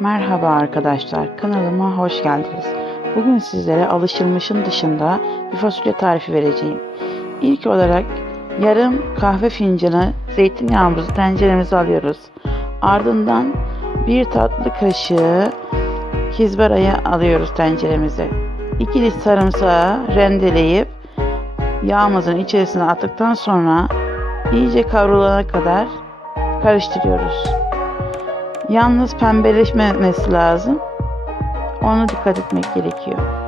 Merhaba arkadaşlar, kanalıma hoş geldiniz. Bugün sizlere alışılmışın dışında bir fasulye tarifi vereceğim. İlk olarak yarım kahve fincanı zeytinyağımızı tenceremize alıyoruz. Ardından bir tatlı kaşığı kizbarayı alıyoruz tenceremize. İki diş sarımsağı rendeleyip yağımızın içerisine attıktan sonra iyice kavrulana kadar karıştırıyoruz. Yalnız pembeleşmemesi lazım. Ona dikkat etmek gerekiyor.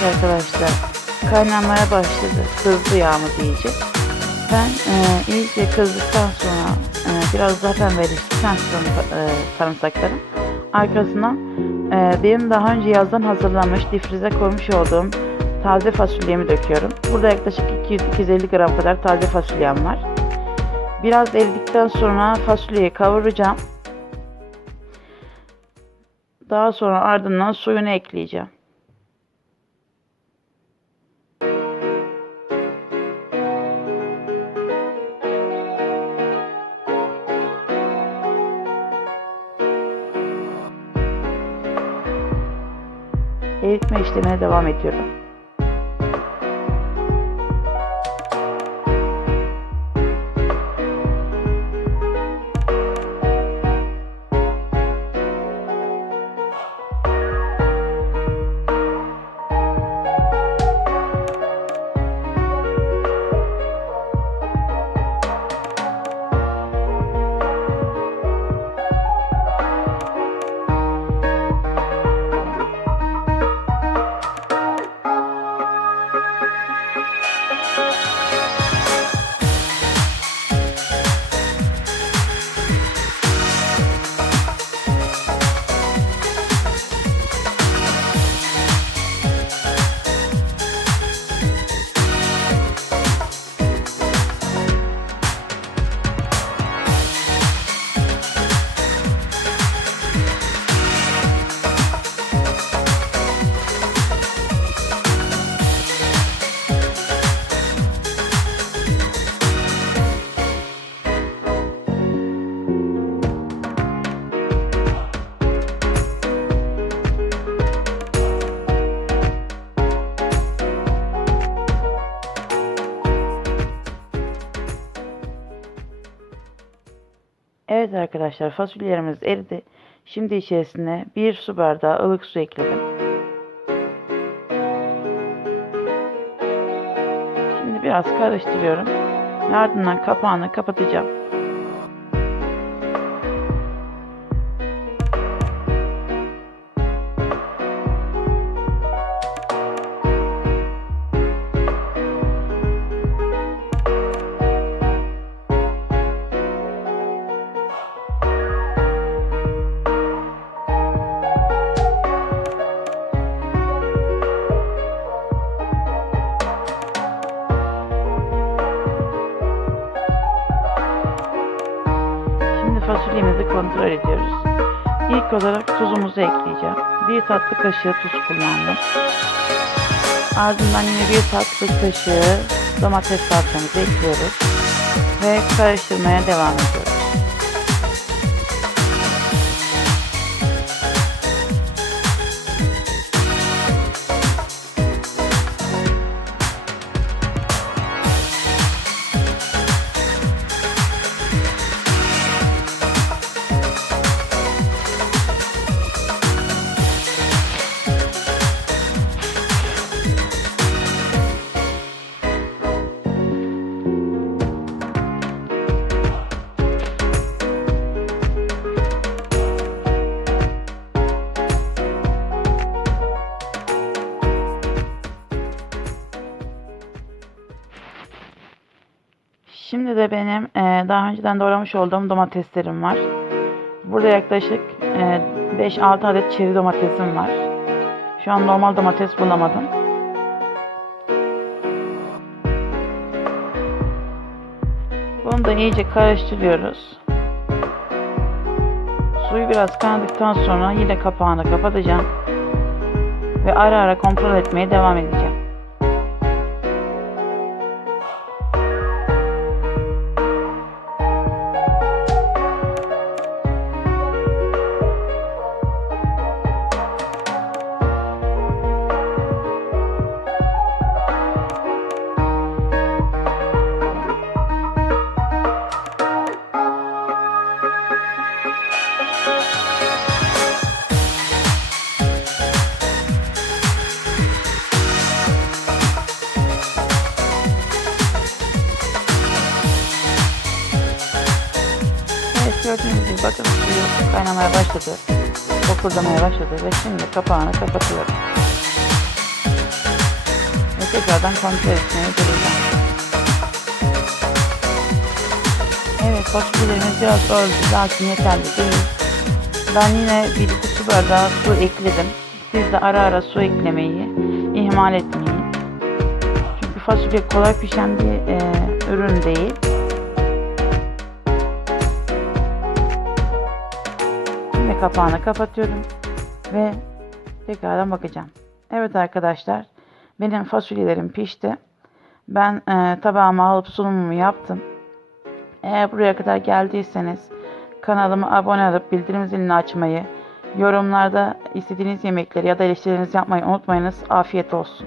Evet arkadaşlar kaynamaya başladı. Kızdı yağımız iyice. Ben e, iyice kızdıktan sonra e, biraz daha pembeleştikten sonra e, sarımsaklarım arkasından e, benim daha önce yazdan hazırlanmış difrize koymuş olduğum taze fasulyemi döküyorum. Burada yaklaşık 200-250 gram kadar taze fasulyem var. Biraz eridikten sonra fasulyeyi kavuracağım. Daha sonra ardından suyunu ekleyeceğim. Eritme işlemine devam ediyorum. Evet arkadaşlar fasulyelerimiz eridi. Şimdi içerisine bir su bardağı ılık su ekledim. Şimdi biraz karıştırıyorum. Ardından kapağını kapatacağım. Kontrol ediyoruz. İlk olarak tuzumuzu ekleyeceğim. Bir tatlı kaşığı tuz kullandım. Ardından yine bir tatlı kaşığı domates salçamızı ekliyoruz. Ve karıştırmaya devam ediyoruz. Şimdi de benim e, daha önceden doğramış olduğum domateslerim var. Burada yaklaşık e, 5-6 adet çeri domatesim var. Şu an normal domates bulamadım. Bunu da iyice karıştırıyoruz. Suyu biraz kaynadıktan sonra yine kapağını kapatacağım. Ve ara ara kontrol etmeye devam edeceğim. Bakın suyu kaynamaya başladı. Fokurdamaya başladı ve şimdi kapağını kapatıyorum. Ve tekrardan kontrol etmeye geleceğim. Evet fasulyelerimiz biraz öldü lakin yeterli değil. Ben yine bir iki su bardağı su ekledim. Siz de ara ara su eklemeyi ihmal etmeyin. Çünkü fasulye kolay pişen bir e, ürün değil. Kapağını kapatıyorum ve tekrardan bakacağım. Evet arkadaşlar benim fasulyelerim pişti. Ben e, tabağıma alıp sunumumu yaptım. Eğer buraya kadar geldiyseniz kanalıma abone olup bildirim zilini açmayı, yorumlarda istediğiniz yemekleri ya da eleştirilerinizi yapmayı unutmayınız. Afiyet olsun.